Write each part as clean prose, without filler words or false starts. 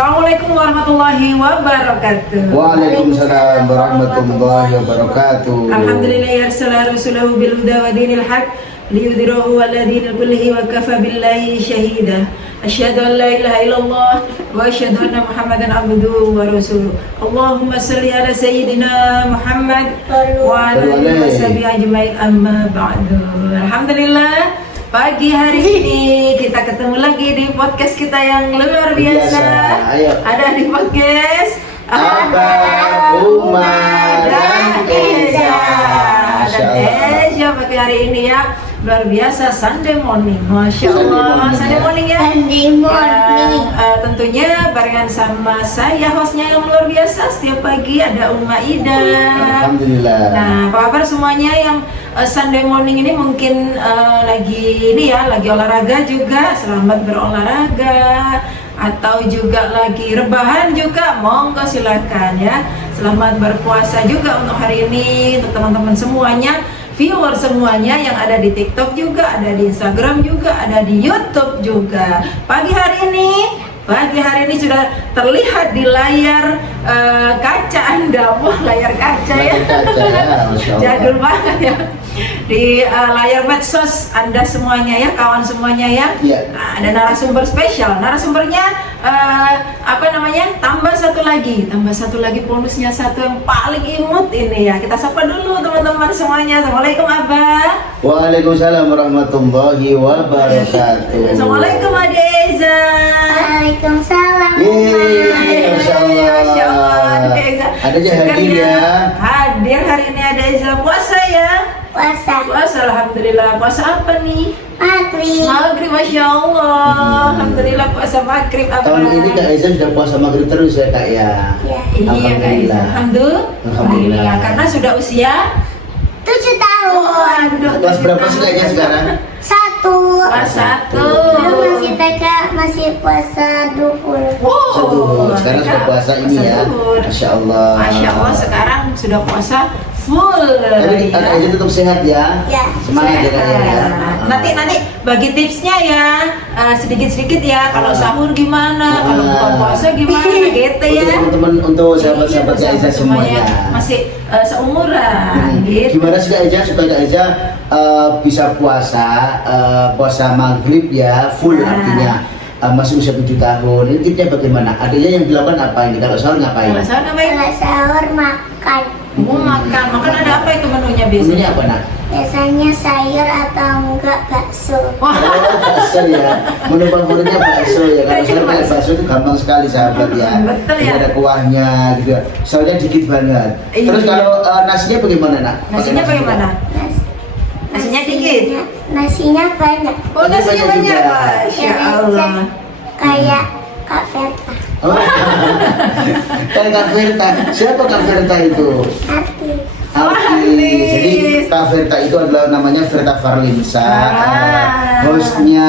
Assalamualaikum warahmatullahi wabarakatuh. Waalaikumsalam warahmatullahi wabarakatuh. Alhamdulillah yarsalahu rasulahu bil huda wa dinil haq liyudhirahu ala dinil kullihi wa kafa billahi shahida. Asyhadu an la ilaha illallah wa asyhadu anna Muhammadan abduhu wa rasuluh. Allahumma shalli ala sayyidina Muhammad wa ala alihi washabihi ajmain, amma ba'du. Alhamdulillah, pagi hari ini kita ketemu lagi di podcast kita yang luar biasa. Ada di podcast Abah, Umar, dan Eza. Eza pagi hari ini ya, luar biasa, Sunday morning, Masya Allah. Sunday morning ya. Sunday morning. Tentunya barengan sama saya, hostnya yang luar biasa setiap pagi, ada Umma Ida. Alhamdulillah. Nah, apa kabar semuanya yang Sunday morning ini mungkin lagi ini ya, lagi olahraga juga, selamat berolahraga. Atau juga lagi rebahan juga, monggo silakan ya. Selamat berpuasa juga untuk hari ini, untuk teman-teman semuanya, viewer semuanya yang ada di TikTok juga, ada di Instagram juga, ada di YouTube juga. Pagi hari ini sudah terlihat di layar kaca Anda. Wah, layar kaca ya. Jadul banget ya. Di layar medsos Anda semuanya ya, kawan semuanya ya. Nah, ada narasumber spesial. Narasumbernya tambah satu lagi bonusnya satu yang paling imut ini ya. Kita sapa dulu teman-teman semuanya. Assalamualaikum Abah. Waalaikumsalam warahmatullahi wabarakatuh. Assalamualaikum Ade Eza. Waalaikumsalam. Masya Allah. Ade Eza. Ada aja hadir ya. Hadir hari ini Ade Eza. Puasa ya. Puasa, alhamdulillah. Puasa apa nih? Maghrib, Masya Allah. Alhamdulillah puasa maghrib. Tahun ini Kak Eza sudah puasa maghrib terus ya Kak ya. Iya Kak Eza. Alhamdulillah. Karena sudah usia 7 tahun. Kelas berapa sih Kak Eza sekarang? 1. Kelas 1. Dulu masih TK, masih puasa 20. Wow. Sekarang sudah puasa ini ya. Masya Allah. Masya Allah, sekarang sudah puasa full. Tapi Kak Eza tetap sehat ya. Ya. Semangat ya Kak ya. Nanti bagi tipsnya ya, sedikit-sedikit ya. Kalau sahur gimana, kalau buka puasa gimana, gitu ya. Teman-teman, untuk sahabat-sahabat Kak Eza semuanya masih seumuran. Gitu. Gimana sih Kak Eza supaya Kak Eza bisa puasa maghrib ya, full artinya masih usia 7 tahun. Ini tipsnya bagaimana? Adanya yang dilakukan apa ini? Kalau sahur ngapain? Kalau sahur ngapain? Kalau sahur makan. Makan ada apa itu menunya biasanya? Menunya apa nak? Biasanya sayur atau enggak bakso. Wah, Bakso ya. Menu favoritnya bakso ya. Kalau sahur kayak bakso itu gampang sekali sahabat ya. Betul ya. Ada kuahnya gitu. Soalnya dikit banget. Iya. Terus kalau nasinya bagaimana nak? nasinya bagaimana? Nasinya dikit? Nasinya banyak. Oh, nasinya banyak. juga. Masya Allah. Kayak Kak Verta. Oh. Kayak Kak Verta. Siapa Kak Verta itu? Hati. Alfi. Jadi Kak Verta itu adalah namanya Verta Farlinsa, hostnya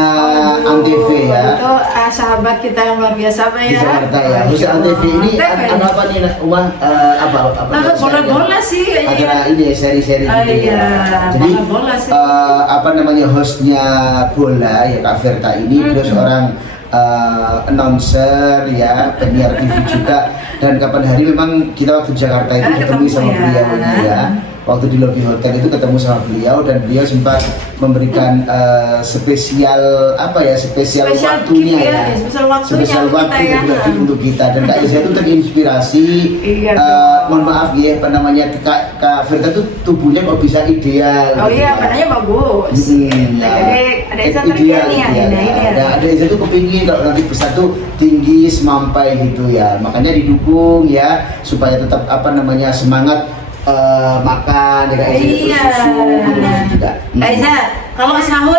Antv ya. Itu sahabat kita yang luar biasa Pak Di ya. Jakarta ya. Host Antv ini ada apa nih Umar? Apa? Bola-bola sih kayaknya. Acara ini ya, seri-seri gitu Iya, ya. Jadi bola sih. hostnya bola ya Kak Verta ini, beliau seorang announcer ya, penyiar TV juga. Dan kapan hari memang kita waktu di Jakarta itu ketemu sama beliau ya. Waktu di lobi hotel itu ketemu sama beliau dan beliau sempat memberikan spesial waktunya ya. Spesial waktu ya. untuk kita. Dan Kak Eza itu terinspirasi. Iya, Mohon maaf ya, Kak Verta tuh tubuhnya kok bisa ideal. Oh gitu iya, ya. badannya bagus. Ada Eza ideal terkini ya. ada Eza tuh kepingin kalau nanti besar tuh tinggi semampai gitu ya, makanya didukung ya supaya tetap semangat makan ya Kak Eza. Iya. Kak Eza, kalau sahur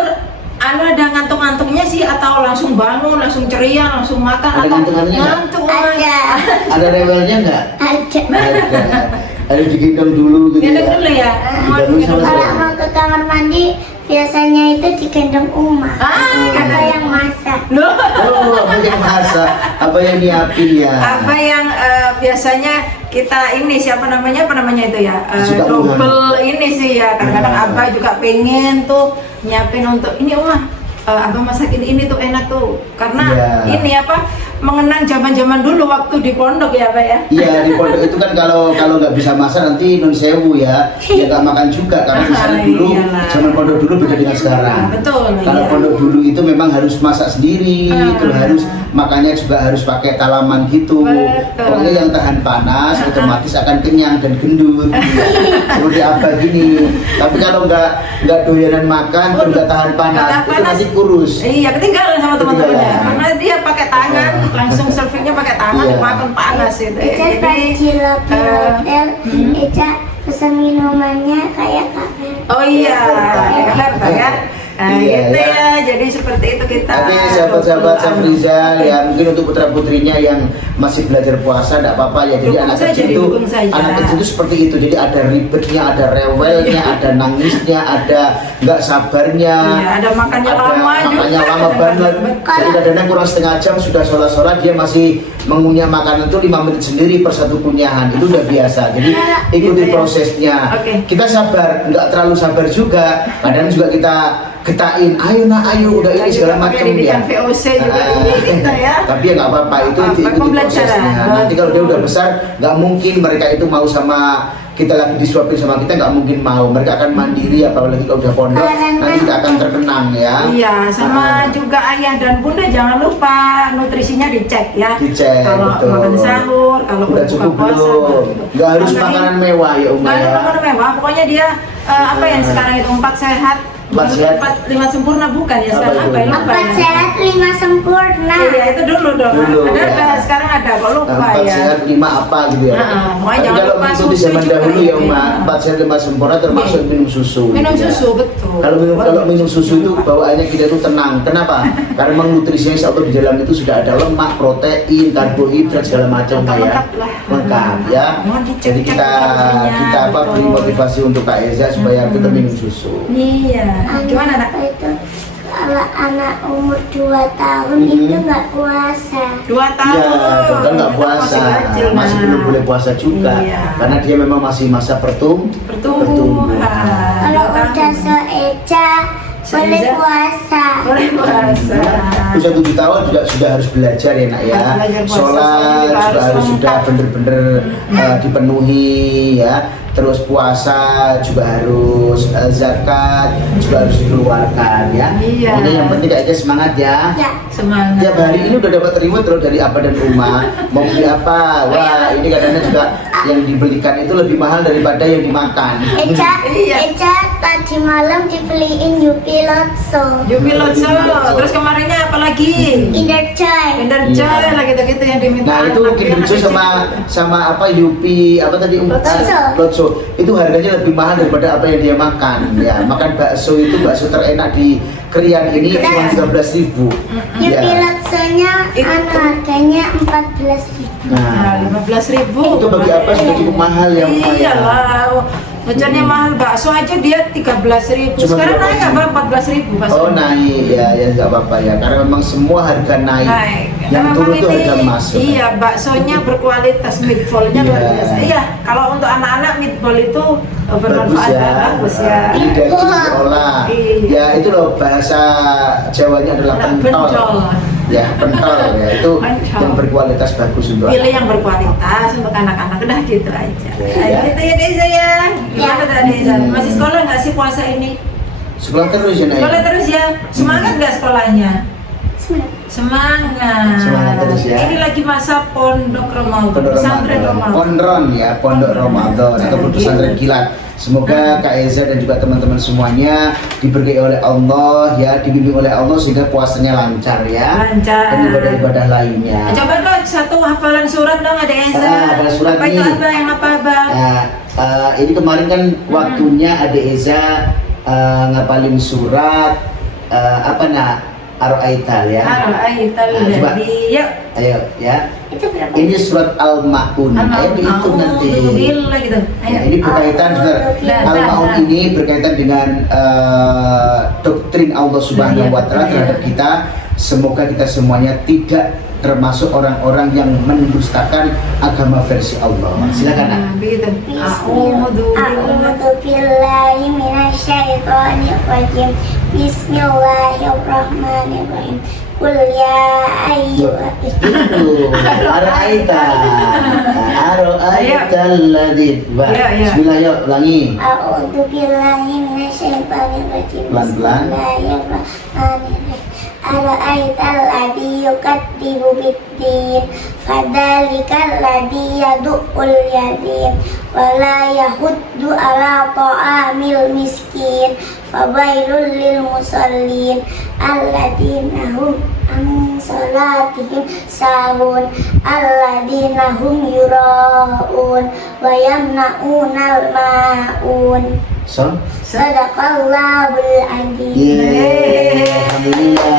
ada ngantuk-ngantuknya sih atau langsung bangun, langsung ceria, langsung makan? Ada ngantuk-ngantuknya nggak? Ngantuk. Ada. Ada rewelnya nggak? Ada. Ada digendong dulu gitu Gendong ya. dulu ya. Digendong sama Kalau siapa? mau ke kamar mandi biasanya itu digendong Uma. Ada yang masak. Loh. Oh, apa yang masak? Apa yang nyiapin ya? Apa yang biasanya kita ini siapa namanya itu ya Suka double ini sih ya, kadang-kadang Abah juga pengen tuh nyiapin untuk ini Abah masakin ini tuh enak tuh karena ini mengenang zaman-zaman dulu waktu di pondok ya Pak ya. Iya, di pondok itu kan kalau nggak bisa masak nanti non sewu ya, dia nggak makan juga karena di sana dulu Iyalah. zaman pondok dulu beda dengan sekarang. Betul. Kalau iya. pondok dulu itu memang harus masak sendiri, terus harus makannya juga harus pakai talaman gitu. Betul. Pokoknya yang tahan panas otomatis akan kenyang dan gendut. Seperti apa gini. Tapi kalau nggak doyanan makan terus nggak tahan panas, Nggak itu panas. nanti kurus. Iya, ketinggalan sama teman-temannya. Ketinggalan. Karena dia pakai tangan, langsung servingnya pakai tangan, Iya. makan panas itu. Eca pas di lobby hotel, Eca pesan minumannya kayak kafe. Oh iya, Pak ya. Nah, Iya, gitu ya. ya. Jadi seperti itu kita. Oke, sahabat-sahabat Safrizal ya, mungkin untuk putra-putrinya yang masih belajar puasa tidak apa-apa ya. Jadi Dukung anak saja, kecil itu didukung saja. anak kecil itu seperti itu. Jadi ada ribetnya, ada rewelnya, ada nangisnya, ada nggak sabarnya. Iya, ada makannya lama juga. makannya lama banget. Jadi kadang-kadang kurang setengah jam sudah sholat dia masih mengunyah makanan itu 5 menit sendiri per satu kunyahan, itu udah biasa. Jadi ikuti Gitu ya. prosesnya. Oke. Kita sabar, nggak terlalu sabar juga. Kadang juga kita getain, ayo nak, ayo udah ini segala macam ya. Didikan VOC juga ini kita ya. Tapi ya nggak apa-apa, itu Apa-apa, ikuti pembelajaran. prosesnya. Nanti kalau dia udah besar, nggak mungkin mereka itu mau sama kita lagi disuapin sama kita, nggak mungkin mau. Mereka akan mandiri, apalagi kalau udah pondok, nanti kita akan terkenang ya. Iya, sama juga ayah dan bunda jangan lupa nutrisinya dicek ya. Dicek, Kalau betul. makan sahur, kalau Udah buka cukup puasa, belum? Nggak harus Makanya- makanan mewah ya Uma Nggak harus ya. makanan mewah, pokoknya dia apa yang sekarang itu 4 sehat, Empat sehat. 5 sempurna bukan ya sekarang Apa apa itu? ya? Lupa 4 ya. sehat 5 sempurna. Iya itu dulu dong. Dulu, Ada ya. sekarang ada kok lupa 4 ya. sehat 5 apa gitu ya. Pokoknya Tapi jangan kalau lupa mengikuti susu zaman juga dahulu ya itu. Uma, 4 sehat 5 sempurna termasuk Iya. minum susu. Minum gitu ya. susu betul. Kalau minum susu itu bawaannya kita itu tenang. Kenapa? Karena memang nutrisinya insya Allah di dalam itu sudah ada lemak, protein, karbohidrat segala macam ya. Lengkap lah. Lengkap ya. Mohon dicek Jadi kita kalorinya, beri betul. motivasi untuk Kak Eza supaya kita minum susu. Iya. Gimana nak? Apa itu? Kalau anak umur 2 tahun Hmm. itu nggak puasa. 2 tahun. Iya, kan nggak Kita puasa, kecil, masih nah. belum boleh puasa juga, Iya. karena dia memang masih masa Pertumbuhan. Kalau udah Eca boleh Eza? puasa. Boleh puasa. Usia 7 tahun sudah harus belajar ya nak ya. Harus belajar puasa, Sholat juga juga harus sudah lengkap. bener-bener dipenuhi ya. Terus puasa juga harus zakat juga harus dikeluarkan ya. Iya. Ini yang penting kayaknya semangat ya. Ya. Semangat. Tiap hari ini udah dapat reward loh dari Abah dan Uma. Mau beli apa? Wah, ini kadang-kadang juga yang dibelikan itu lebih mahal daripada yang dimakan. Eca, Iya. Eca tadi malam dibeliin Yupi Lotso. Jubilotso. Terus kemarinnya apa lagi? Kinder Joy. Kinder Iya. Joy lah gitu-gitu yang diminta. Nah itu anak, Kinder anak Joy kecil sama apa Yupi apa tadi Lotso. itu harganya lebih mahal daripada apa yang dia makan ya. Makan bakso itu bakso terenak di Krian ini cuma 13.000 Yupi ya. Lotsonya harganya 14.000. Nah 15.000. itu bagi apa sudah cukup mahal ya Uma, ya. Iyalah. Wajarnya mahal, bakso aja dia 13.000. Cuma Sekarang 13.000. naik apa 14.000 bakso? Oh naik ya nggak apa-apa ya karena memang semua harga naik. Naik. Yang Memang turun itu ini- harga masuk. Iya, baksonya berkualitas, meatballnya luar Iya. biasa. Iya, kalau untuk anak-anak meatball itu bermanfaat bagus ya. Ini dari diolah. Iya. Ya itu loh bahasa Jawanya adalah Nah, pentol. pentol. Ya pentol ya itu Pentol. yang berkualitas bagus untuk Pilih anak. yang berkualitas untuk anak-anak, udah gitu aja. Oke, Nah, ya. gitu ya Deza ya. Gimana tuh Deza? Masih sekolah nggak sih puasa ini? Sekolah terus ya Nay? Sekolah terus ya. Semangat nggak sekolahnya? Semangat. Semangat terus ya. Ini lagi masa pondok Ramadan, Pondok pesantren Ramadan, Ramadan. Pondron ya, Pondok Ramadan ataupun pesantren kilat. Semoga Kak Eza dan juga teman-teman semuanya diberkahi oleh Allah ya, dibimbing oleh Allah sehingga puasanya lancar ya. Lancar. Dan ibadah-ibadah lainnya. Coba dong satu hafalan surat dong ada Eza. Ada surat apa itu nih. apa yang apa bang? Nah, ini kemarin kan waktunya ada Eza ngapalin surat apa nak Ar-Aital ya. Ar-Aital Nah, coba. ladzi yuk. Ayo ya. Itu berapa? Ini surat Al-Maun. Ayo dihitung nanti. Alhamdulillah gitu. Ayo. Ya, ini berkaitan benar. Al-Maun ini berkaitan dengan doktrin Allah Subhanahu wa taala terhadap kita. Semoga kita semuanya tidak termasuk orang-orang yang mendustakan agama versi Allah. Silakan Nak. Begitu. A'udzu billahi minasyaitonir rajim. Bismillahirrahmanirrahim. Qul ya ayyuhal Itu Araita alladzi Bismillah yuk ulangi. A'udzu billahi minasyaitonir rajim. Pelan-pelan. Bismillahirrahmanirrahim. Ara'aital ladzi yukadzibu biddin fadzalikal ladzi yad'ul yatim wa la yahuddu ala ta'amil miskin fawailul lil musallin alladzina hum an salatihim sahun alladzina hum yura'un wa yamna'unal ma'un. Sadaqallahul adzim. Alhamdulillah.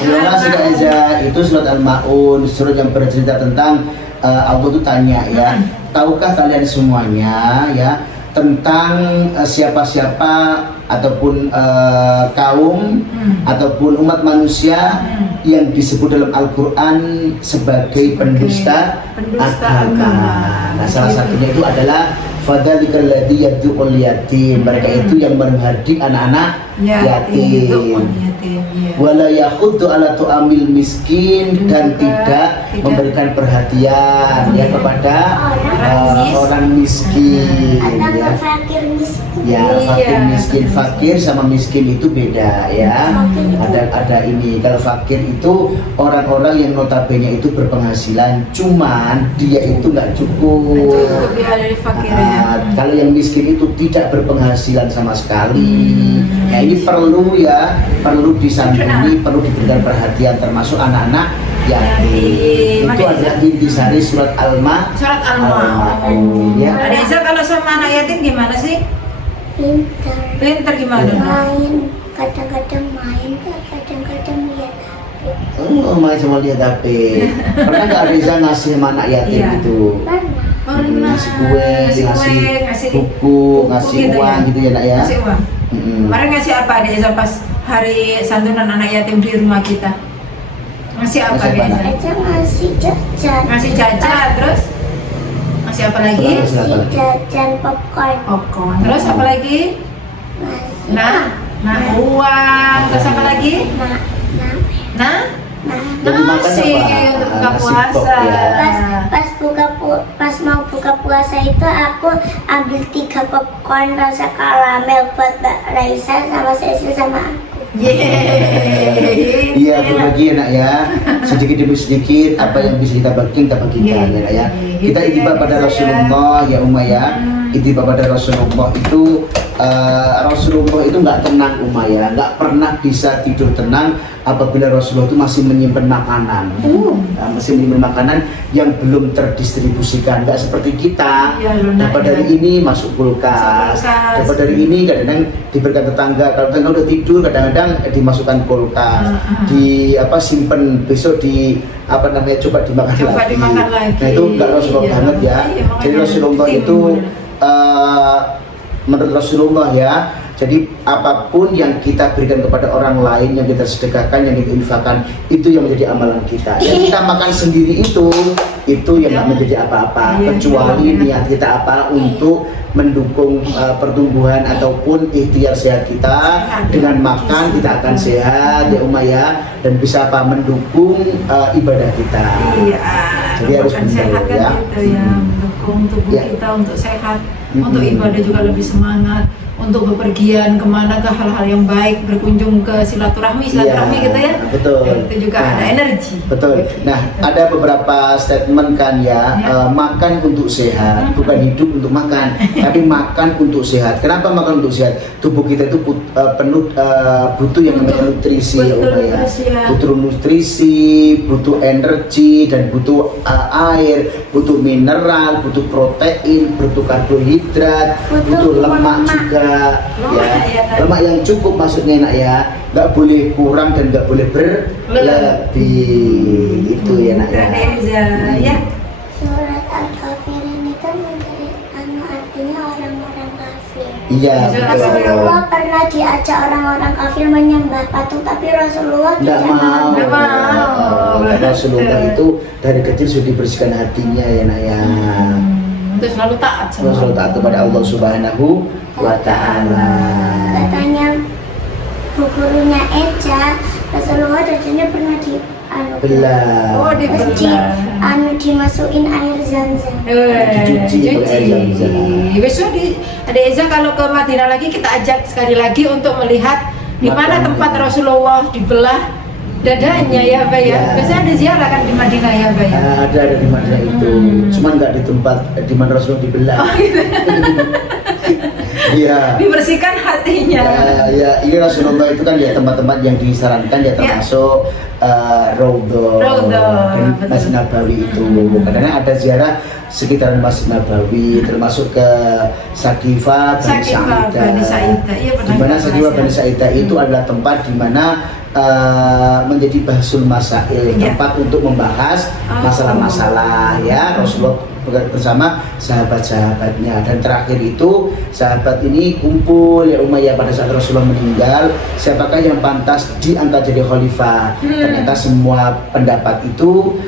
Terima kasih Kak Eza. Itu surat Al-Maun, surat yang bercerita tentang Allah itu tanya ya, tahukah kalian semuanya ya tentang siapa-siapa ataupun kaum ataupun umat manusia yang disebut dalam Al-Quran sebagai pendusta agama. Nah, salah satunya itu adalah fadzalikal ladzi yad'ul yatim. Mereka itu yang menghardik anak-anak yatim. Wala yakhuddu ala tu'amil miskin, dan tidak memberikan perhatian ya kepada orang miskin ya. Fakir miskin. Ya, fakir miskin, fakir sama miskin itu beda ya. Ada ini, kalau fakir itu orang-orang yang notabene itu berpenghasilan, cuman dia itu nggak cukup. Kalau yang miskin itu tidak berpenghasilan sama sekali. Ya ini perlu ya, perlu disambungi, perlu diberikan perhatian, termasuk anak-anak yatim. Itu adalah intisari surat Al-Maun. Surat Al-Maun. Ya. Reza, kalau sama anak yatim gimana sih? Pintar gimana? Main, kadang-kadang main, kadang-kadang lihat. Main sama lihat HP. Pernah nggak Reza ngasih sama anak yatim itu? Ngasih kue, ngasih buku, ngasih gitu uang ya? gitu ya nak ya? Ngasih uang. Kemarin ngasih apa Reza pas hari santunan anak yatim di rumah kita? Ngasih apa Ngasih apa, Reza? Aja ngasih jajan. Ngasih jajan, terus ngasih apa lagi? Ngasih jajan popcorn. Popcorn. Terus apa lagi? Ngasih Uang. Terus apa lagi? Yang dimakan Nasi apa? untuk buka Nasi puasa. tok, ya. pas mau buka puasa itu aku ambil 3 popcorn rasa karamel buat Mbak Raisa sama Cecil sama aku. Iya, berbagi ya nak ya, sedikit demi sedikit apa yang bisa kita bagikan ya nak ya. Kita itibar pada Rasulullah ya Umma ya. Itibar pada Rasulullah itu Rasulullah itu nggak tenang Umma ya, nggak pernah bisa tidur tenang apabila Rasulullah itu masih menyimpan makanan, masih menyimpan makanan yang belum terdistribusikan. Nggak seperti kita, dapat dari ini masuk kulkas, dapat dari ini kadang-kadang diberikan tetangga, kalau tetangga udah tidur kadang-kadang dimasukkan kulkas, di simpen besok di coba dimakan lagi. Nah itu nggak Rasulullah banget ya. Jadi Rasulullah itu menurut Rasulullah ya, jadi apapun yang kita berikan kepada orang lain, yang kita sedekahkan, yang kita infakkan, itu yang menjadi amalan kita. Yang kita makan sendiri itu yang nggak menjadi apa-apa, kecuali niat kita apa untuk mendukung pertumbuhan ataupun ikhtiar sehat kita. Dengan makan kita akan sehat ya Umma ya, dan bisa mendukung ibadah kita. Jadi harus benar ya. Mendukung tubuh kita untuk sehat, untuk ibadah juga lebih semangat, untuk bepergian kemana ke hal-hal yang baik, berkunjung ke silaturahmi gitu ya. Betul. Itu juga ada energi. Betul. Nah, ada beberapa statement kan ya, makan untuk sehat, bukan hidup untuk makan, tapi makan untuk sehat. Kenapa makan untuk sehat? Tubuh kita itu penuh butuh yang namanya nutrisi ya, butuh nutrisi, butuh energi, dan butuh air, butuh mineral, butuh protein, butuh karbohidrat, butuh lemak juga. Ya, lemak yang cukup maksudnya nak ya, nggak boleh kurang dan nggak boleh berlebih. Itu ya nak ya. Surat Al-Kafirin itu menjadi artinya orang-orang kafir. Iya. Rasulullah pernah diajak orang-orang kafir menyembah patung, tapi Rasulullah tidak mau. Rasulullah itu dari kecil sudah dibersihkan hatinya ya nak ya. Terus selalu taat sama selalu taat kepada Allah Subhanahu wa Ta'ala. Katanya gurunya Eja, Rasulullah dadanya pernah belah. Oh, terus dimasukin air zam-zam. Dicuci pakai air zam-zam. Besok ada Eza kalau ke Madinah lagi kita ajak sekali lagi untuk melihat di mana Makam tempat itu. Rasulullah dibelah dadanya ya, Pak ya. Ya. Biasanya ada ziarah kan di Madinah ya, Pak ya. Ada di Madinah itu, cuman nggak di tempat di mana Rasulullah dibelah. Oh, gitu. Iya. Dibersihkan hatinya. Ya, ini Rasulullah itu kan ya tempat-tempat yang disarankan ya termasuk Raudhah dan betul. Masjid Nabawi itu. Kadang ada ziarah sekitaran Masjid Nabawi, termasuk ke Sakifah Bani Sa'idah. Iya, Di mana Sakifah Bani Sa'idah itu adalah tempat di mana menjadi bahasul masail, Iya. tempat untuk membahas masalah-masalah ya Rasulullah bersama sahabat-sahabatnya. Dan terakhir itu sahabat ini kumpul ya Umayyah pada saat Rasulullah meninggal, siapakah yang pantas diangkat jadi khalifah. Ternyata semua pendapat itu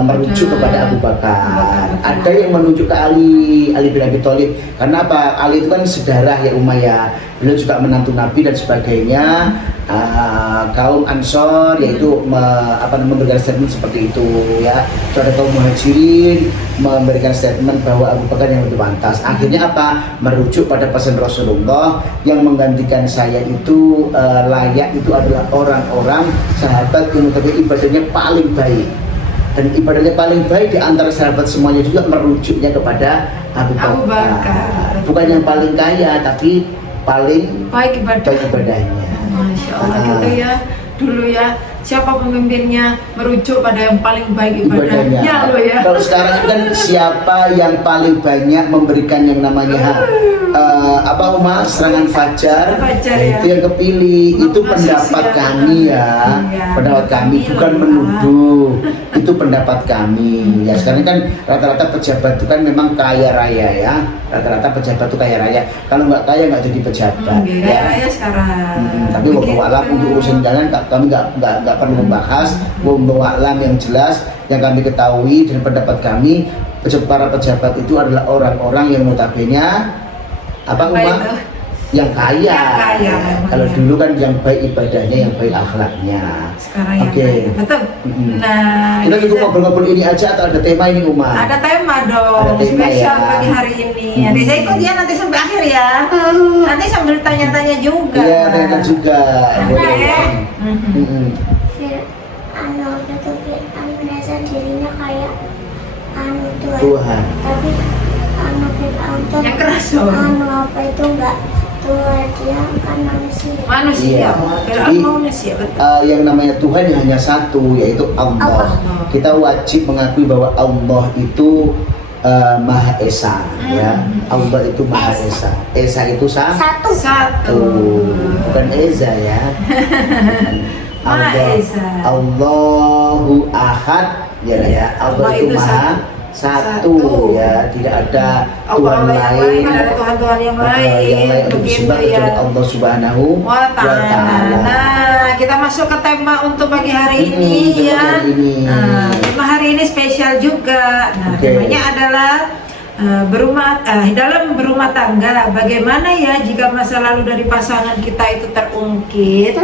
merujuk kepada Abu Bakar. Ada yang menunjuk ke Ali bin Abi Thalib. Karena apa? Ali itu kan sedarah ya Umayyah, beliau juga menantu Nabi dan sebagainya. Kaum Ansor yaitu memberikan statement seperti itu ya. Ada kaum Muhajirin memberikan statement bahwa Abu Bakar yang lebih pantas. Akhirnya apa? Merujuk pada pesan Rasulullah, yang menggantikan saya itu layak itu adalah orang-orang sahabat yang ibadahnya paling baik. Dan ibadahnya paling baik di antara sahabat semuanya juga merujuknya kepada Abu Bakar. Bukan yang paling kaya tapi paling Baik ibadahnya. Masya Allah gitu ya. Dulu ya, siapa pemimpinnya merujuk pada yang paling baik ibadahnya loh ya. Kalau sekarang kan siapa yang paling banyak memberikan yang namanya serangan fajar, Fajar, itu ya. yang kepilih. Itu pendapat Siap. kami ya, Iya. pendapat kami bukan Iya. menuduh. Itu pendapat kami ya. Sekarang kan rata-rata pejabat itu kan memang kaya raya ya, rata-rata pejabat itu kaya raya. Kalau nggak kaya nggak jadi pejabat Kaya raya sekarang. tapi wallahu alam untuk urusan jalan kami nggak perlu membahas. Wallahu alam yang jelas yang kami ketahui dan pendapat kami, para pejabat itu adalah orang-orang yang notabene yang kaya. Yang kaya, Kalau memang. dulu kan yang baik ibadahnya, yang baik akhlaknya. Sekarang yang Oke. baik. Betul. Mm-mm. Nah, Kita cukup Iza, ngobrol-ngobrol ini aja atau ada tema ini Uma? ada tema dong, Ada tema, spesial ya. pagi hari ini. Nanti saya ikut ya nanti sampai akhir ya. Nanti sambil tanya-tanya juga. Iya, tanya juga. Boleh ya. Mm-mm. Fir'aun merasa dirinya kayak Tuhan. Tuhan. Tapi Fir'aun tuh Yang keras dong. apa itu enggak Tuhan, dia kan manusia. Manusia, Iya. Fir'aun Jadi, manusia betul. yang namanya Tuhan yang hanya satu, yaitu Allah. Allah. Kita wajib mengakui bahwa Allah itu Maha Esa, ya. Allah itu Maha Esa. Esa itu Satu. Satu. bukan Eza ya. Maha Esa. Allahu Ahad, ya. Allah itu Maha satu, ya. Tidak ada Tuhan lain. Ada Tuhan-Tuhan yang lain. Yang lain untuk Begitu disembah ya. kecuali Allah Subhanahu wa ta'ala. Nah, kita masuk ke tema untuk pagi hari ini tema ya. hari ini. Tema hari ini spesial juga. Nah, Oke. temanya adalah dalam berumah tangga. Bagaimana ya jika masa lalu dari pasangan kita itu terungkit?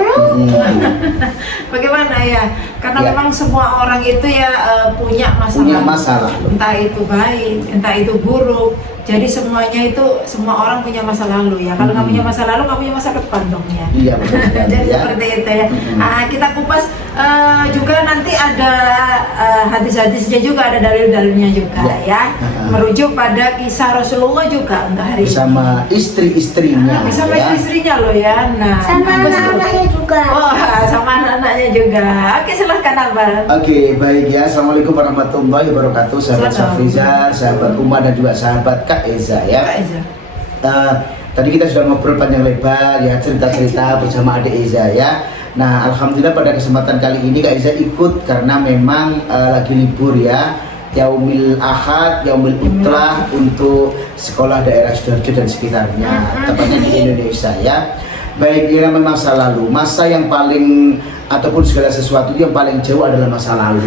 Bagaimana ya? Karena Ya. memang semua orang itu ya punya masalah. Entah itu baik, entah itu buruk. Jadi semuanya itu semua orang punya masa lalu ya. Kalau nggak punya masa lalu, nggak punya masa depan dong ya. Iya, betul sekali, Jadi ya. seperti itu ya. Kita kupas juga nanti ada hadis-hadisnya juga, ada dalil-dalilnya juga Ya. ya. Merujuk pada kisah Rasulullah juga untuk hari ini. Bersama istri-istrinya, Bersama ya. istri-istrinya loh ya. Nah, Sama bagus loh. anak-anaknya juga. Oh, sama anak-anaknya juga. Oke, silahkan Abang. Oke, baik ya. Assalamualaikum warahmatullahi wabarakatuh, sahabat Assalamualaikum. Safrizar, sahabat Uma dan juga sahabat Kak Eza ya. Kak Eza. Tadi kita sudah ngobrol panjang lebar ya, cerita-cerita bersama adik Eza ya. Nah, alhamdulillah pada kesempatan kali ini Kak Eza ikut karena memang lagi libur ya. Yaumil Ahad, Yaumil Utlah untuk sekolah daerah Sidoarjo dan sekitarnya, tepatnya di Indonesia ya. Baik, ini masa lalu, masa yang paling ataupun segala sesuatu yang paling jauh adalah masa lalu.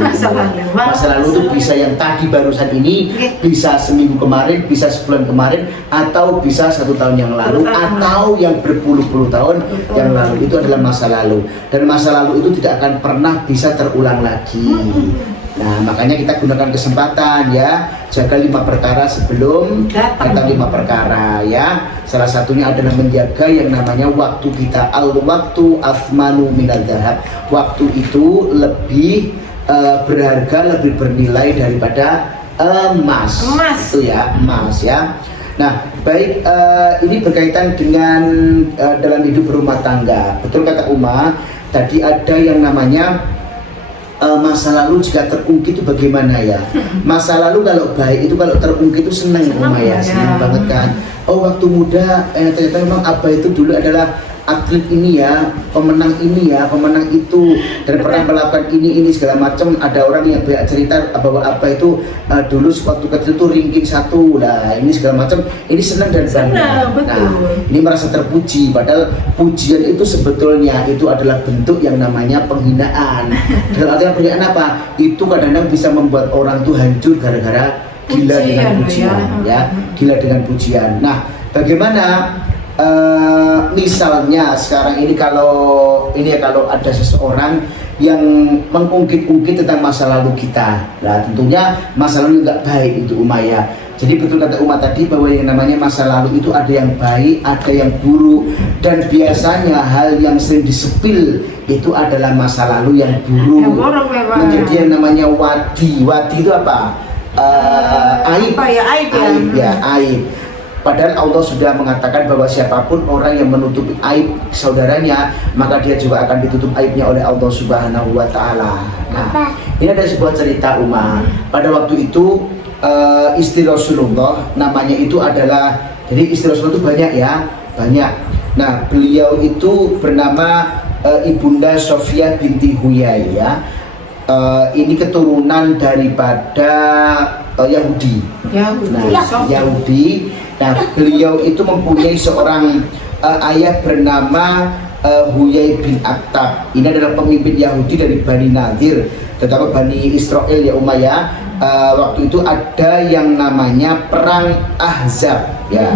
Masa lalu itu bisa yang tadi barusan ini, bisa seminggu kemarin, bisa sebulan kemarin, atau bisa 1 tahun yang lalu, atau yang berpuluh-puluh tahun yang lalu. Itu adalah masa lalu, dan masa lalu itu tidak akan pernah bisa terulang lagi. Nah, makanya kita gunakan kesempatan ya, jaga 5 perkara sebelum datang 5 perkara ya. Salah satunya adalah menjaga yang namanya waktu kita. Al-waktu athmanu minal dhahab. Waktu itu lebih berharga, lebih bernilai daripada emas. Itu ya, emas ya. Nah, baik, ini berkaitan dengan dalam hidup berumah tangga. Betul kata Uma, tadi ada yang namanya masa lalu jika terungkit itu bagaimana ya? Masa lalu kalau baik itu, kalau terungkit itu senang ya, senang banget kan. Oh, waktu muda ternyata memang Abah itu dulu adalah atlet ini ya, pemenang ini ya, pemenang itu, dan pernah melakukan ini segala macam. Ada orang yang banyak cerita bahwa Abah itu dulu waktu kecil itu ranking 1 lah, ini segala macam. Ini senang dan bangga. Nah, ini merasa terpuji, padahal pujian itu sebetulnya itu adalah bentuk yang namanya penghinaan. Dalam artian penghinaan apa? Itu kadang-kadang bisa membuat orang tuh hancur gara-gara gila dengan pujian ya, gila dengan pujian. Nah, bagaimana misalnya sekarang ini kalau ada seseorang yang mengungkit-ungkit tentang masa lalu kita, nah tentunya masa lalu nggak baik itu Umaya. Jadi betul kata Uma tadi bahwa yang namanya masa lalu itu ada yang baik, ada yang buruk, dan biasanya hal yang sering disepil itu adalah masa lalu yang buruk. Menjadi yang namanya wadi. Wadi itu apa? Aib. Aib. Padahal Allah sudah mengatakan bahwa siapapun orang yang menutupi aib saudaranya, maka dia juga akan ditutup aibnya oleh Allah Subhanahu wa Ta'ala. Nah, ini ada sebuah cerita Uma. Pada waktu itu istri Rasulullah, namanya itu adalah, jadi istri Rasulullah itu banyak ya, banyak. Nah, beliau itu bernama Ibunda Sofia binti Huyai ya. Ini keturunan daripada Yahudi. Yahudi. Nah, beliau itu mempunyai seorang ayah bernama Huyai bin Akhtab. Ini adalah pemimpin Yahudi dari Bani Nadir, terutama Bani Israel ya Umayyah. Waktu itu ada yang namanya perang Ahzab ya.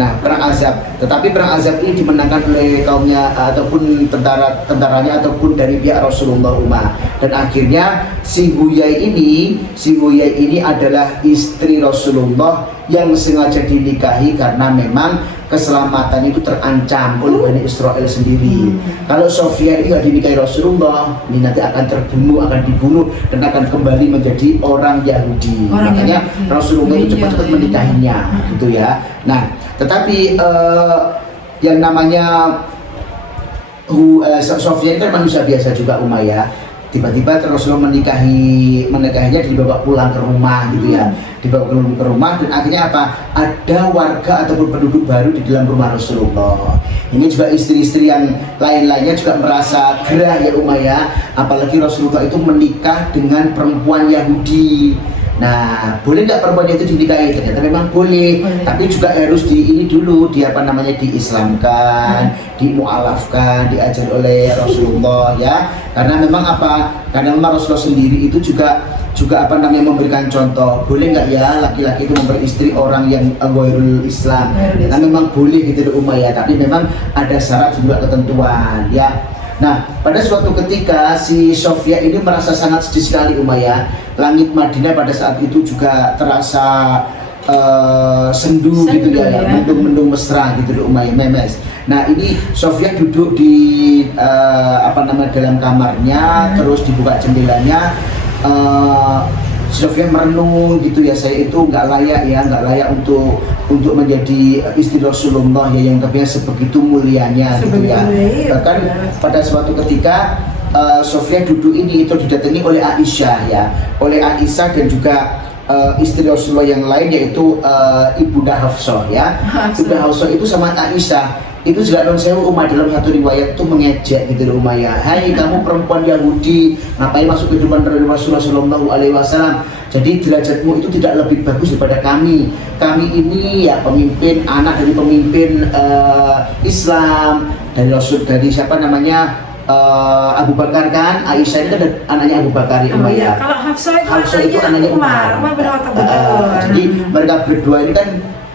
Nah, perang Ahzab. Tetapi perang Ahzab ini dimenangkan oleh kaumnya ataupun tentaranya ataupun dari pihak Rasulullah Umar. Dan akhirnya si Huyai ini adalah istri Rasulullah yang sengaja dinikahi karena memang keselamatan itu terancam oleh Bani Israel sendiri. Kalau Sofia ini nggak dinikahi Rasulullah, ini nanti akan dibunuh dan akan kembali menjadi orang Yahudi. Makanya Rasulullah itu cepat-cepat menikahinya, gitu ya. Nah, tetapi yang namanya Sofia itu kan manusia biasa juga Umayyah. Tiba-tiba Rasulullah menikahinya dibawa pulang ke rumah gitu ya, dibawa ke rumah, dan akhirnya apa? Ada warga ataupun penduduk baru di dalam rumah Rasulullah. Ini juga istri-istri yang lain-lainnya juga merasa gerah ya Umayyah, apalagi Rasulullah itu menikah dengan perempuan Yahudi. Nah, boleh nggak perempuan itu dinikahi? Ternyata memang boleh, tapi juga harus diislamkan, dimualafkan, diajar oleh Rasulullah ya. Karena memang apa? Karena memang Rasulullah sendiri itu juga memberikan contoh. Boleh nggak ya laki-laki itu memperistri orang yang ghairul Islam? Karena memang boleh gitu Umayyah, tapi memang ada syarat juga ketentuan ya. Nah, pada suatu ketika si Sofia ini merasa sangat sedih sekali Umayyah. Langit Madinah pada saat itu juga terasa sendu gitu ya, mendung mesra gitu Umayyah, memes. Nah, ini Sofia duduk di dalam kamarnya, terus dibuka jendelanya. Sofia merenung gitu ya, saya itu nggak layak untuk menjadi istri Rasulullah ya, yang tapi sebegitu mulianya gitu ya. Bahkan pada suatu ketika Sofia duduk ini itu didatangi oleh Aisyah ya, oleh Aisyah dan juga istri Rasulullah yang lain, yaitu Ibunda Hafsah ya. Ibunda Hafsah itu sama Aisyah itu juga non-sewu dalam satu riwayat itu mengejek gitu Umayyah. Hai kamu perempuan Yahudi, ngapain masuk kehidupan Rasulullah Shallallahu Alaihi Wasallam? Jadi derajatmu itu tidak lebih bagus daripada kami. Kami ini ya pemimpin, anak dari pemimpin Islam, dari Rasul, dari siapa namanya Abu Bakar kan, Aisyah itu kan anaknya Abu Bakar ya, Oh iya, Umayyah. kalau Hafsah Itu anaknya Umar. Umar betul. Jadi mereka berdua ini kan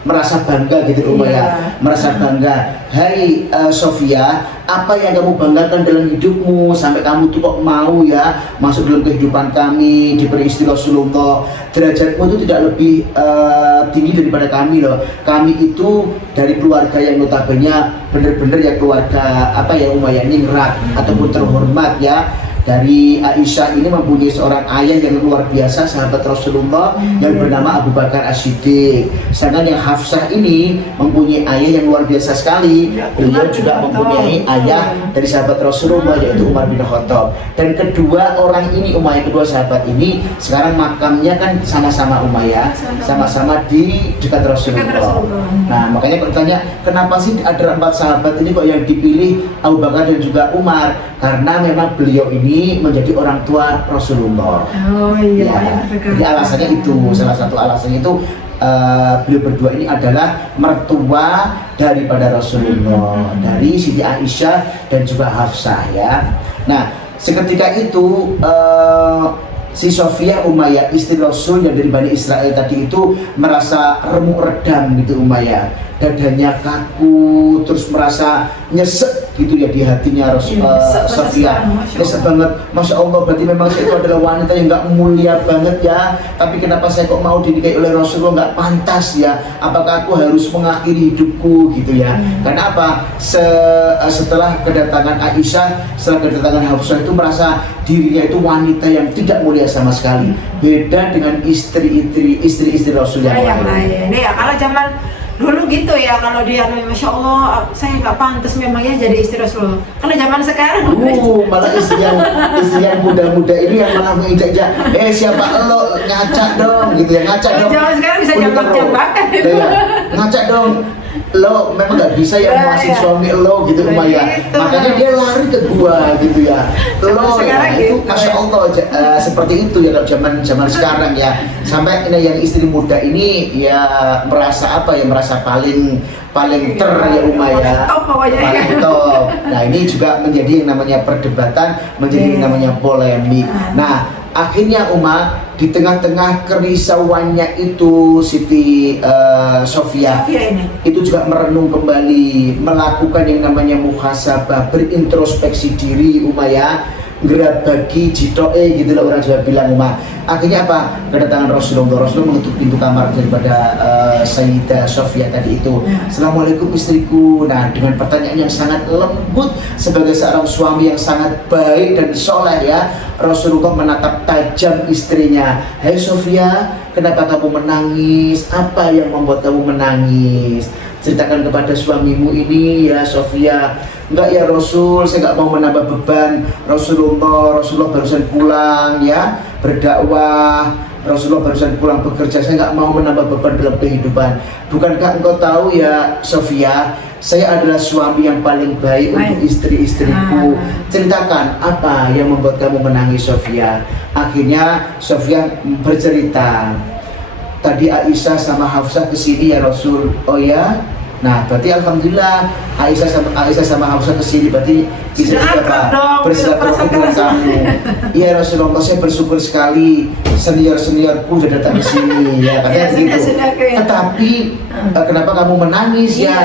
merasa bangga gitu Umayyah, merasa bangga. Hai Sofia, apa yang kamu banggakan dalam hidupmu sampai kamu tuh kok mau ya masuk dalam kehidupan kami, diberi istri Rasulullah. Derajatmu itu tidak lebih tinggi daripada kami loh. Kami itu dari keluarga yang notabene benar-benar ya keluarga apa ya Umayyah ningrat ataupun terhormat ya. Dari Aisyah ini mempunyai seorang ayah yang luar biasa, sahabat Rasulullah yang bernama Abu Bakar As-Siddiq. Sedangkan yang Hafsah ini mempunyai ayah yang luar biasa sekali. Beliau juga mempunyai ayah dari sahabat Rasulullah yaitu Umar bin Khattab. Dan kedua orang ini Umayyah, kedua sahabat ini sekarang makamnya kan sama-sama Umayyah, sama-sama di dekat Rasulullah. Nah makanya kalau ditanya kenapa sih ada 4 sahabat ini kok yang dipilih Abu Bakar dan juga Umar? Karena memang beliau ini menjadi orang tua Rasulullah. Oh iya. Ya, jadi alasannya itu, salah satu alasannya itu beliau berdua ini adalah mertua daripada Rasulullah, dari Siti Aisyah dan juga Hafsah ya. Nah, seketika itu si Sofia Umayyah istri Rasul yang dari Bani Israel tadi itu merasa remuk redam gitu Umayyah, dadanya kaku, terus merasa nyesek gitu ya di hatinya Sofia. Nyesek banget, Masya Allah, berarti memang saya itu adalah wanita yang nggak mulia banget ya, tapi kenapa saya kok mau dinikahi oleh Rasulullah, nggak pantas ya, apakah aku harus mengakhiri hidupku gitu ya. Karena apa? Setelah kedatangan Aisyah, setelah kedatangan Hafsah itu merasa dirinya itu wanita yang tidak mulia sama sekali, beda dengan istri-istri Rasul yang lain. Ini ya kalau zaman dulu gitu ya, kalau dia Masya Allah saya nggak pantas memangnya jadi istri Rasulullah. Kalau zaman sekarang malah istri yang muda-muda ini yang malah menginjak-injak, siapa lo, ngacak dong gitu ya, ngacak dong. Zaman sekarang bisa jambak-jambakan itu. Ya, ngacak dong, lo memang nggak bisa ya menguasai suami lo gitu Umayyah. Makanya dia lari ke gua gitu ya. Lo ya, itu Masya Allah seperti itu ya kalau zaman sekarang ya. Sampai ini yang istri muda ini ya merasa apa ya, merasa paling ter ya Umayyah, paling top. Nah ini juga menjadi yang namanya perdebatan, menjadi yang namanya polemik. Nah akhirnya di tengah-tengah kerisauannya itu Siti Sofia itu juga merenung kembali, melakukan yang namanya muhasabah, berintrospeksi diri Umayyah, gerak bagi jitoe gitu lah orang Jawa bilang Akhirnya apa? Kedatangan Rasulullah mengetuk pintu kamar daripada Sayyidah Sofia tadi itu. Assalamualaikum istriku. Nah dengan pertanyaan yang sangat lembut sebagai seorang suami yang sangat baik dan soleh ya, Rasulullah menatap tajam istrinya. Hai Sofia, kenapa kamu menangis? Apa yang membuat kamu menangis? Ceritakan kepada suamimu ini ya Sofia. Enggak ya Rasul, saya nggak mau menambah beban Rasulullah barusan pulang ya berdakwah, Rasulullah barusan pulang bekerja, saya nggak mau menambah beban dalam kehidupan. Bukankah engkau tahu ya Sofia, saya adalah suami yang paling baik untuk istri-istriku. Ceritakan apa yang membuat kamu menangis Sofia. Akhirnya Sofia bercerita, tadi Aisyah sama Hafsah kesini ya Rasul. Oh ya. Nah, berarti alhamdulillah Aisyah sama Hafsah kesini, berarti bisa bersilaturahmi dengan kamu. Iya Rasulullah, saya bersyukur sekali senior-seniorku sudah datang ke sini ya, katanya begitu. Tetapi kenapa kamu menangis ya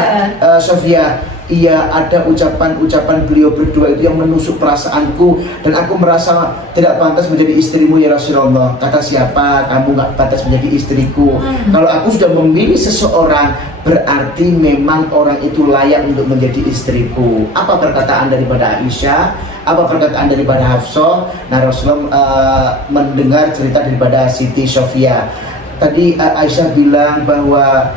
Sofia? Iya, ada ucapan-ucapan beliau berdua itu yang menusuk perasaanku, dan aku merasa tidak pantas menjadi istrimu ya Rasulullah. Kata siapa? Kamu nggak pantas menjadi istriku. Kalau aku sudah memilih seseorang, berarti memang orang itu layak untuk menjadi istriku. Apa perkataan daripada Aisyah? Apa perkataan daripada Hafsah? Nah Rasulullah mendengar cerita daripada Siti Sofia. Tadi Aisyah bilang bahwa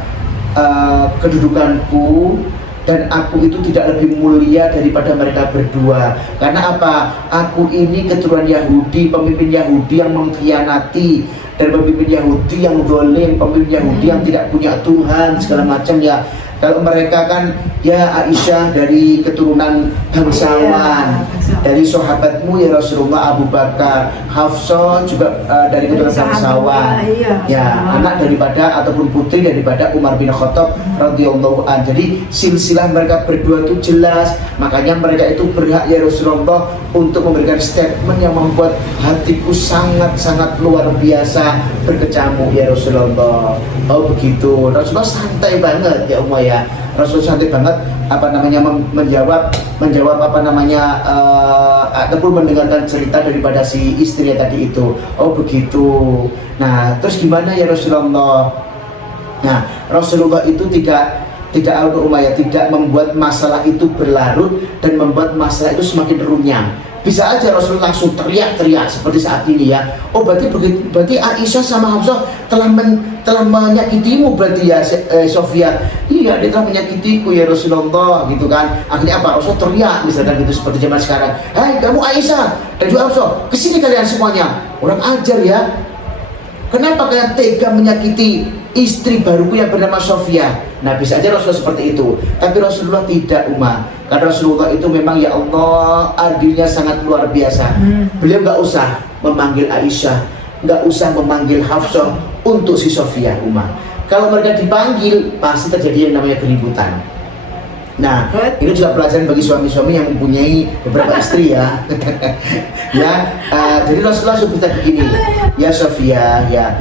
kedudukanku dan aku itu tidak lebih mulia daripada mereka berdua. Karena apa? Aku ini keturunan Yahudi, pemimpin Yahudi yang mengkhianati, dan pemimpin Yahudi yang zalim, pemimpin Yahudi yang tidak punya Tuhan segala macam ya. Kalau mereka kan ya Aisyah dari keturunan bangsawan, dari sahabatmu ya Rasulullah, Abu Bakar, Hafsah juga dari keturunan bangsawan, ya anak daripada ataupun putri daripada Umar bin Khattab radhiyallahu an. Jadi silsilah mereka berdua itu jelas, makanya mereka itu berhak ya Rasulullah untuk memberikan statement yang membuat hatiku sangat-sangat luar biasa berkecamuk ya Rasulullah. Oh begitu, Rasulullah santai banget ya Umar ya. Rasulullah santai banget menjawab apa namanya ataupun mendengarkan cerita daripada si istri tadi itu. Oh begitu. Nah terus gimana ya Rasulullah? Nah Rasulullah itu tidak membuat masalah itu berlarut dan membuat masalah itu semakin runyam. Bisa aja Rasulullah langsung teriak-teriak seperti saat ini ya. Oh berarti Aisyah sama Hafsah telah menyakitimu berarti ya Sofia. Iya dia telah menyakitiku ya Rasulullah gitu kan. Akhirnya apa? Rasulullah teriak misalkan gitu seperti zaman sekarang. Hai kamu Aisyah dan juga Hafsah, kesini kalian semuanya. Orang ajar ya. Kenapa kalian tega menyakiti istri baruku yang bernama Sofia? Nah bisa aja Rasulullah seperti itu. Tapi Rasulullah tidak Umar. Karena Rasulullah itu memang ya Allah adilnya sangat luar biasa. Beliau nggak usah memanggil Aisyah, nggak usah memanggil Hafsah untuk si Sofia Umar. Kalau mereka dipanggil pasti terjadi yang namanya keributan. Nah, ini juga pelajaran bagi suami-suami yang mempunyai beberapa istri ya. Jadi Rasulullah sudah begini, ya Sofia, ya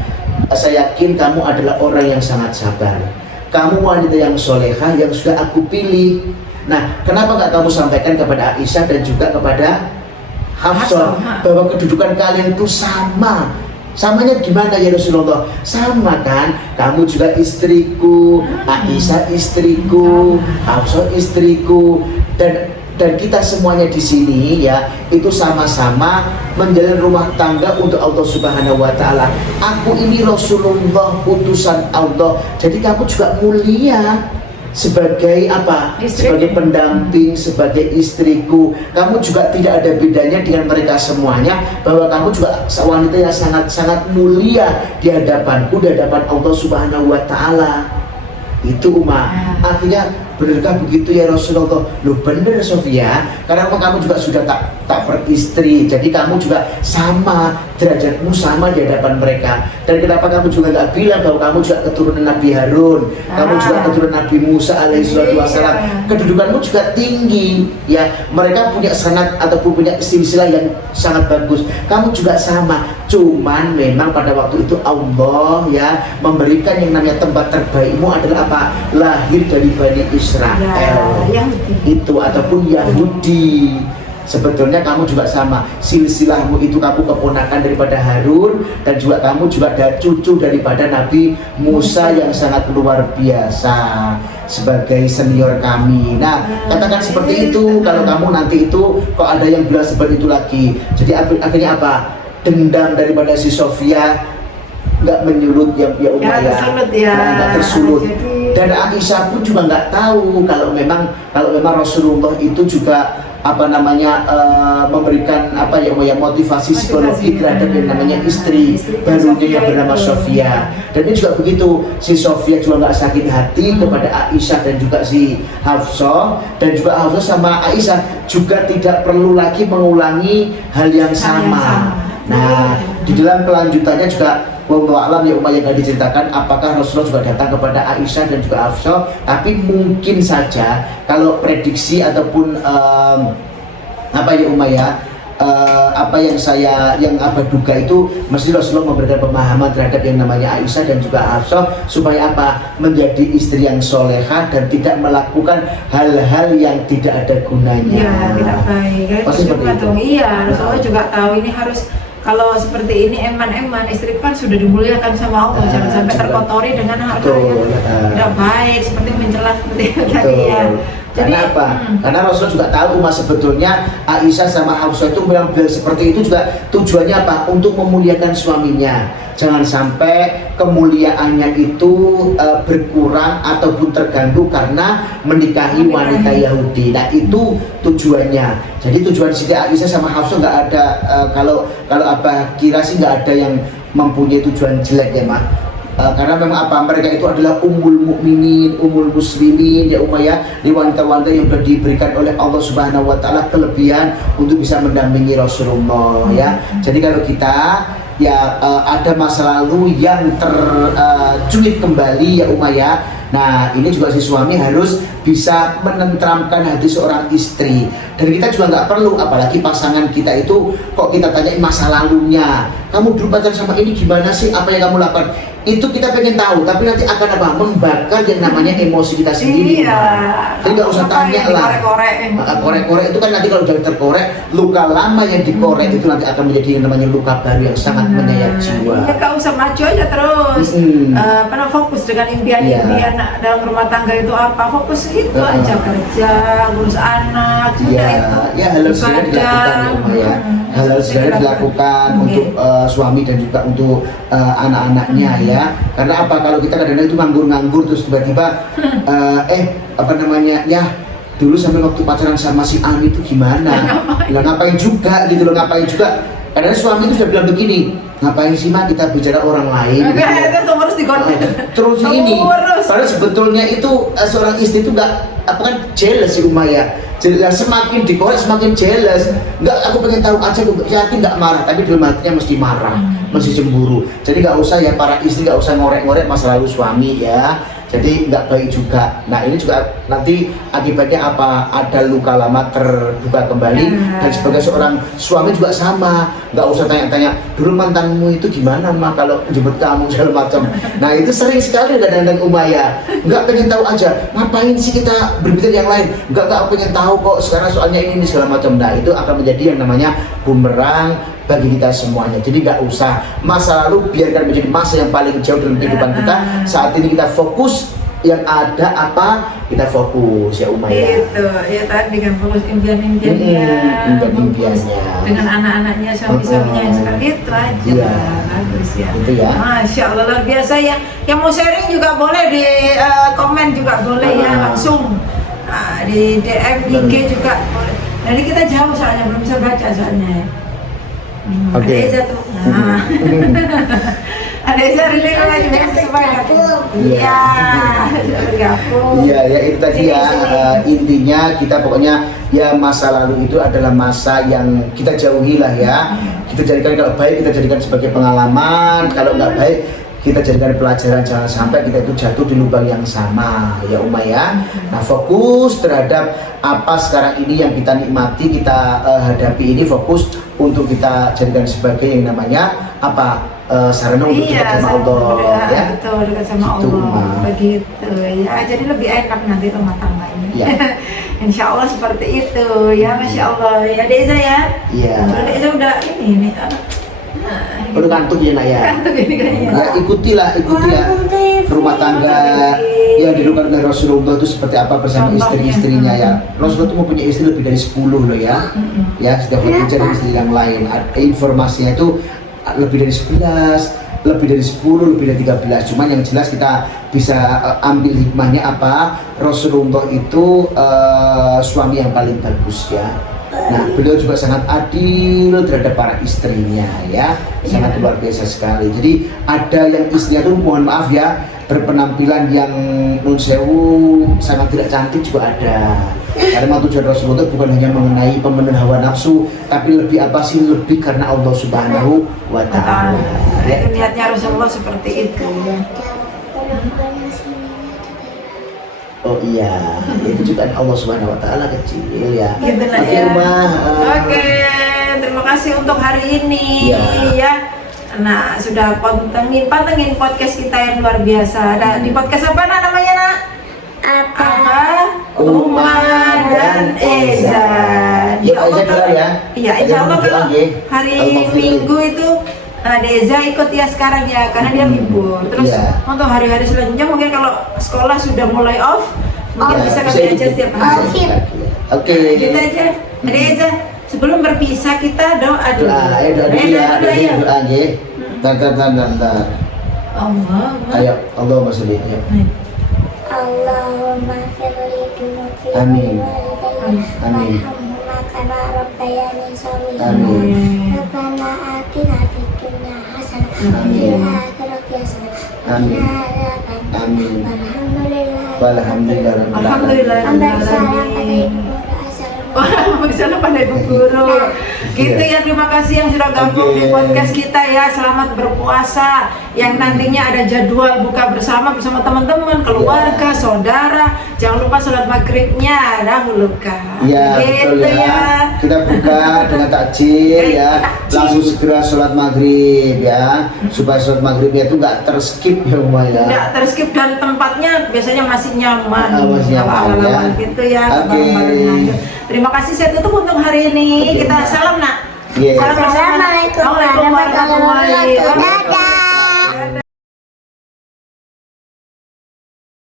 saya yakin kamu adalah orang yang sangat sabar. Kamu wanita yang solehah yang sudah aku pilih. Nah, kenapa nggak kamu sampaikan kepada Aisyah dan juga kepada Hafsah bahwa kedudukan kalian itu sama? Samanya gimana ya Rasulullah? Sama kan? Kamu juga istriku, Aisyah istriku, Hafsah istriku, dan kita semuanya di sini ya itu sama-sama menjalin rumah tangga untuk Allah Subhanahu wa taala. Aku ini Rasulullah utusan Allah. Jadi kamu juga mulia sebagai apa? Sebagai pendamping, sebagai istriku. Kamu juga tidak ada bedanya dengan mereka semuanya, bahwa kamu juga wanita yang sangat-sangat mulia di hadapanku, di hadapan Allah Subhanahu wa taala. Itu Umar. Akhirnya benarkah begitu ya Rasulullah? Loh bener Sofia, karena kamu juga sudah tak beristri, jadi kamu juga sama, derajatmu sama di hadapan mereka. Dan kenapa kamu juga nggak bilang bahwa kamu juga keturunan Nabi Harun, kamu juga keturunan Nabi Musa alaihissalam, kedudukanmu juga tinggi ya. Mereka punya sanad ataupun punya silsilah yang sangat bagus, kamu juga sama. Cuman memang pada waktu itu Allah ya memberikan yang namanya tempat terbaikmu adalah apa? Lahir dari Bani Israel itu ataupun Yahudi. Sebetulnya kamu juga sama, silsilahmu itu kamu keponakan daripada Harun, dan juga kamu juga ada cucu daripada Nabi Musa yang sangat luar biasa sebagai senior kami. Nah katakan seperti itu. Kalau kamu nanti itu kok ada yang bilang seperti itu lagi, jadi akhirnya apa? Dendam daripada si Sofia nggak menyulut ya Umayyah, nggak tersulut. Dan Aisyah pun juga nggak tahu kalau memang Rasulullah itu juga apa namanya memberikan apa ya motivasi psikologi terhadap yang namanya istri barunya yang bernama Sofia. Dan ini juga begitu, si Sofia juga nggak sakit hati kepada Aisyah dan juga si Hafsah, dan juga Hafsah sama Aisyah juga tidak perlu lagi mengulangi hal yang sama. Nah di dalam kelanjutannya juga wallahu a'lam ya Umayyah yang diceritakan apakah Rasulullah juga datang kepada Aisyah dan juga Hafsah, tapi mungkin saja kalau prediksi ataupun apa ya Umayyah apa yang abah duga itu mesti Rasulullah memberikan pemahaman terhadap yang namanya Aisyah dan juga Hafsah supaya apa? Menjadi istri yang solehah dan tidak melakukan hal-hal yang tidak ada gunanya. Iya, tidak baik. Pasti seperti itu. Iya, Rasulullah juga tahu ini harus. Kalau seperti ini eman-eman, istri kan sudah dimuliakan sama Allah, jangan sampai terkotori dengan hal-hal yang tidak baik seperti mencela seperti itu tadi ya. Karena apa? Karena Rasulullah juga tahu sebetulnya Aisyah sama Hafsah itu bilang seperti itu juga tujuannya apa? Untuk memuliakan suaminya. Jangan sampai kemuliaannya itu berkurang ataupun terganggu karena menikahi wanita Yahudi. Nah itu tujuannya. Jadi tujuan Siti Aisyah sama Hafsah nggak ada kalau apa kira sih nggak ada yang mempunyai tujuan jelek ya Mak. karena memang apa, mereka itu adalah ummul mukminin, ummul muslimin ya ya, di wanita-wanita yang sudah diberikan oleh Allah Subhanahu wa taala kelebihan untuk bisa mendampingi Rasulullah ya. Jadi kalau kita ya ada masa lalu yang tercuit kembali ya ya. Nah ini juga si suami harus bisa menenteramkan hati seorang istri. Dan kita juga nggak perlu, apalagi pasangan kita itu kok kita tanyain masa lalunya, kamu dulu pacaran sama ini gimana sih, apa yang kamu lakukan, itu kita pengen tahu, tapi nanti akan apa, membakar yang namanya emosi kita sendiri. Iya. Jadi nggak usah tanya lah. Korek-korek itu kan nanti kalau sudah terkorek, luka lama yang dikorek itu nanti akan menjadi yang namanya luka baru yang sangat menyayat jiwa. Ya nggak usah maju aja terus. Pernah fokus dengan impian-impian dalam rumah tangga itu apa, fokus itu aja, kerja, ngurus anak, sudah itu. Ya halal segera dilakukan ya. Halal segera dilakukan untuk suami dan juga untuk anak-anaknya ya. Karena apa, kalau kita kadang-kadang itu nganggur-nganggur terus tiba-tiba apa namanya ya, dulu sampai waktu pacaran sama si Ani itu gimana? Ngapain juga gitu loh, ngapain juga. Karena suami itu sudah bilang begini, ngapain sih mah kita bicara orang lain? Itu harus dikonten. Terus ini, padahal sebetulnya itu seorang istri itu nggak apa kan jealous sih ya. Semakin dikorek semakin jealous. Nggak, aku pengen tahu aja, yakin nggak marah, tapi dalam hatinya mesti marah, mesti cemburu. Jadi nggak usah ya para istri, nggak usah ngorek-ngorek masa lalu suami ya. Jadi nggak baik juga. Nah ini juga nanti akibatnya apa? Ada luka lama terbuka kembali. Dan sebagai seorang suami juga sama, nggak usah tanya-tanya dulu mantanmu itu gimana mah kalau jemput kamu segala macam. Nah itu sering sekali kadang-kadang Umaya. Nggak pengen tahu aja, ngapain sih kita berbicara yang lain? Nggak pengen tahu kok sekarang soalnya ini segala macam. Nah itu akan menjadi yang namanya bumerang bagi kita semuanya. Jadi nggak usah masa lalu, biarkan menjadi masa yang paling jauh dalam kehidupan kita. Saat ini kita fokus yang ada apa, kita fokus ya Umaya. Itu ya tadi kan fokus impian-impiannya, dengan anak-anaknya, suami-suaminya yang seperti itu aja. Iya. Bagus ya. Itu ya. Masya Allah luar biasa ya. Yang mau sharing juga boleh di komen juga boleh ya, langsung di DM IG juga boleh. Jadi kita jauh soalnya belum bisa baca soalnya. Oke. Ada Eza tuh. Nah. Ada Eza relay lagi supaya iya, bergabung. Iya ya, itu tadi ya intinya kita pokoknya ya masa lalu itu adalah masa yang kita jauhi lah ya. Kita jadikan, kalau baik kita jadikan sebagai pengalaman, kalau nggak baik kita jadikan pelajaran, jangan sampai kita itu jatuh di lubang yang sama ya ya. Nah fokus terhadap apa sekarang ini yang kita nikmati, kita hadapi ini, fokus untuk kita jadikan sebagai yang namanya apa, sarana untuk dekat sama Allah ya. Betul, dekat sama Allah begitu ya, jadi lebih enak nanti rumah tangganya ya. Insya Allah seperti itu ya. Masya Allah ya Deza ya. Iya. Deza udah ini udah kantuk ya nak ya. Ya ikutilah rumah tangga yang dilakukan oleh Rasulullah itu seperti apa bersama istri-istrinya ya. Rasulullah itu mempunyai istri lebih dari 10 loh ya. Ya setiap bekerja dengan istri yang lain. Informasinya itu lebih dari 11, lebih dari 10, lebih dari 13. Cuman yang jelas kita bisa ambil hikmahnya apa, Rasulullah itu suami yang paling bagus ya. Nah beliau juga sangat adil terhadap para istrinya ya, sangat luar biasa sekali. Jadi ada yang istrinya tuh mohon maaf ya, berpenampilan yang nun sewu sangat tidak cantik juga ada. Karena tujuan Rasulullah bukan hanya mengenai pemenuhan hawa nafsu, tapi lebih apa sih, lebih karena Allah Subhanahu wa Ta'ala. Itu niatnya Rasulullah seperti itu ya. Oh iya, itu juga Allah Subhanahu wa Ta'ala kecil ya. Gitu lah ya. Oke, terima kasih untuk hari ini ya. Nah, sudah pantengin podcast kita yang luar biasa. Ada di podcast apa namanya nak? Apa? Uma dan Eza. Ya, Eza keluar ya. Iya, insya Allah kalau hari Minggu itu Eza ikut ya sekarang ya, karena dia libur. Terus untuk hari-hari selanjutnya mungkin kalau sekolah sudah mulai off, mungkin bisa kami aja setiap hari. Oke. Kita aja. Ada Eza, sebelum berpisah kita doa dulu. Doa aja. Bentar. Allah. Ayo, Allahumma sholli. Allahumma firli dunubi Amin. Amin. Kama rabbayani shaghira. Amin. Rabbana atina fid dunya hasanah wa fil akhirati hasanah Amin. Amin. Alhamdulillah. Alhamdulillah. Misalnya pada ibu guru gitu ya. Terima kasih yang sudah gabung di podcast kita ya. Selamat berpuasa yang nantinya ada jadwal buka bersama teman-teman, keluarga, saudara. Jangan lupa sholat maghribnya dahulu kan. Iya, gitu betul ya. Kita buka dengan takjil ya. Langsung segera sholat maghrib ya, supaya sholat maghribnya itu nggak terskip ya Uma ya. Nggak terskip dan tempatnya biasanya masih nyaman. Masih nyaman ya. Gitu ya. Oke. Terima kasih, saya tutup untuk hari ini. Oke, Kita Mbak. salam nak. Yes. Salam bersama. Assalamualaikum warahmatullahi wabarakatuh. Dadah.